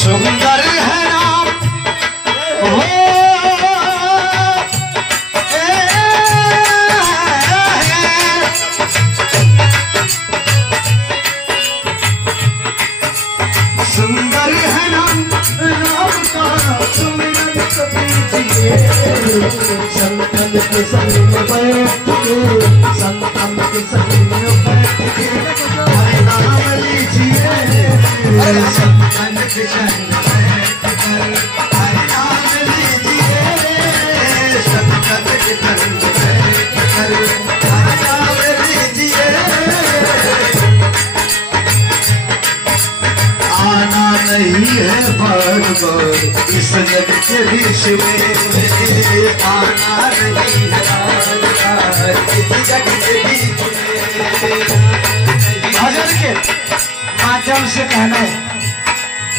सुंदर है राम हो सुंदर है राम राम का सुमिरन कीजिए संतन के संग में बैठ के संतन के संग में बैठ के हरि नाम लीजिए संतन के संग में बैठ कर हरि नाम लीजिए संतन के संग में बैठ कर हरि नाम लीजिए। आना नहीं है बार बार इस जग के बीच में आना नहीं है बार बार इस जग के बीच में। भजन के माध्यम से कहना है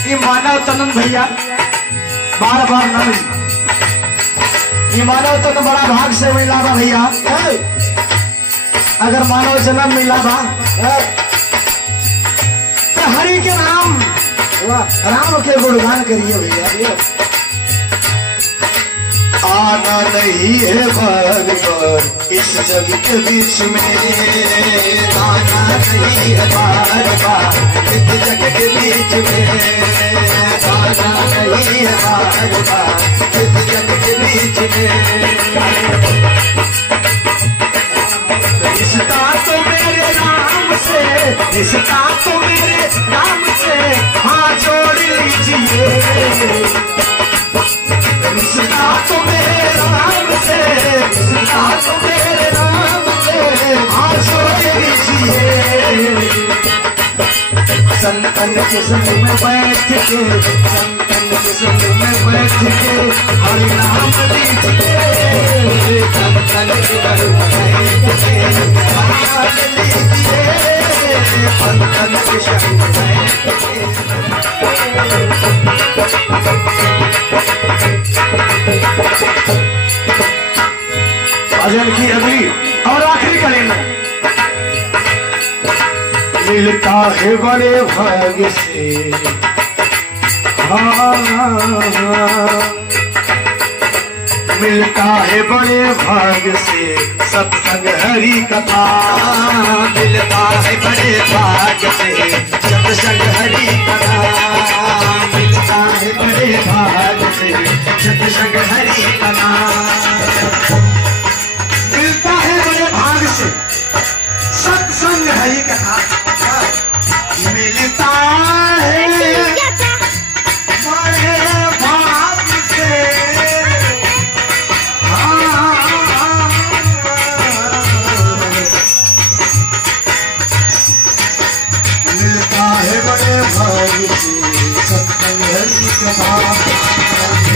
कि मानव तन भैया बार बार न मिली, ये मानव तन बड़ा भाग से मिला बा भैया। अगर मानव जन्म मिला बा तो हरि के नाम राम के गुणगान करिए भैया। आना नहीं है बार बार इस जग के बीच में आना नहीं है बार बार इस जग के बीच में आना नहीं है बार बार इस जग के बीच में। रिश्ता तो मेरे नाम से रिश्ता तो मेरे नाम से हाथ जोड़ लीजिए रिश्ता तो मेरे नाम से रिश्ता तो मेरे नाम से हाथ जोड़ लीजिए संतन के संग में बैठ के संतन के संग में बैठ के हरि नाम लीजिए संतन के संग में बैठ के हरि नाम लीजिए संतन के संग में बैठ के। भजन की अगली और आखिरी कलीना मिलता है बड़े भाग्य से मिलता है बड़े भाग्य से सत्संग हरि कथा मिलता है बड़े भाग्य से सत्संग हरि कथा मिलता है बड़े भाग्य से सत्संग हरि कथा मिलता है बड़े भाग से सत्संग हरि कथा मिलता है बड़े भाग से मिलता है बड़े भाग से सत्संग हरि कथा।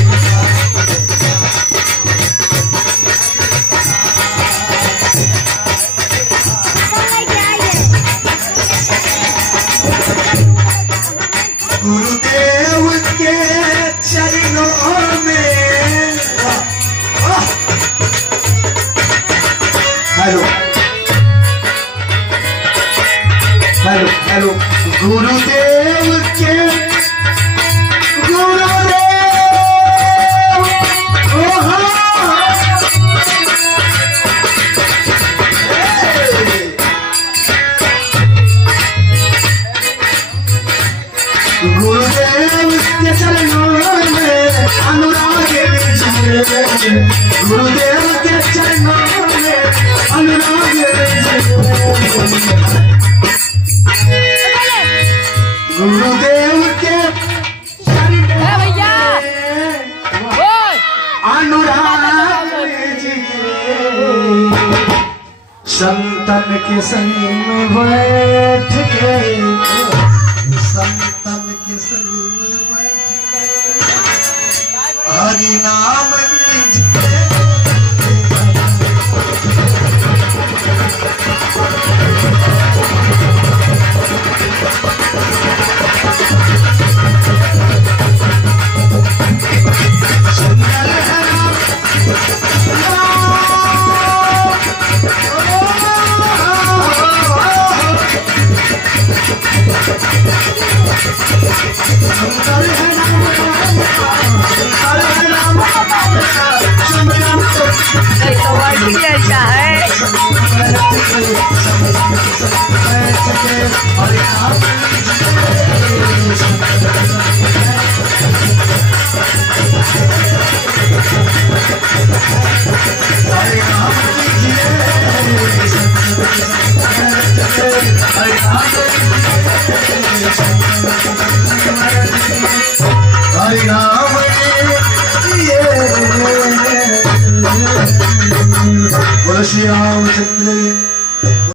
गुरुदेव के चरणों में हेलो हेलो हेलो गुरुदेव के गुरुदेव के चरणों में अनुराग लीजिए गुरुदेव के चरणों में अनुराग लीजिए गुरुदेव के चरणों में अनुराग लीजिए संतन के संग में बैठ के संतन के संग में बैठ के हरि नाम लीजिए सुंदर है राम सुंदर है नाम राम का, सुंदर है नाम राम का, सिमरन तो ऐसा वर्डिंग ऐसा है। हरे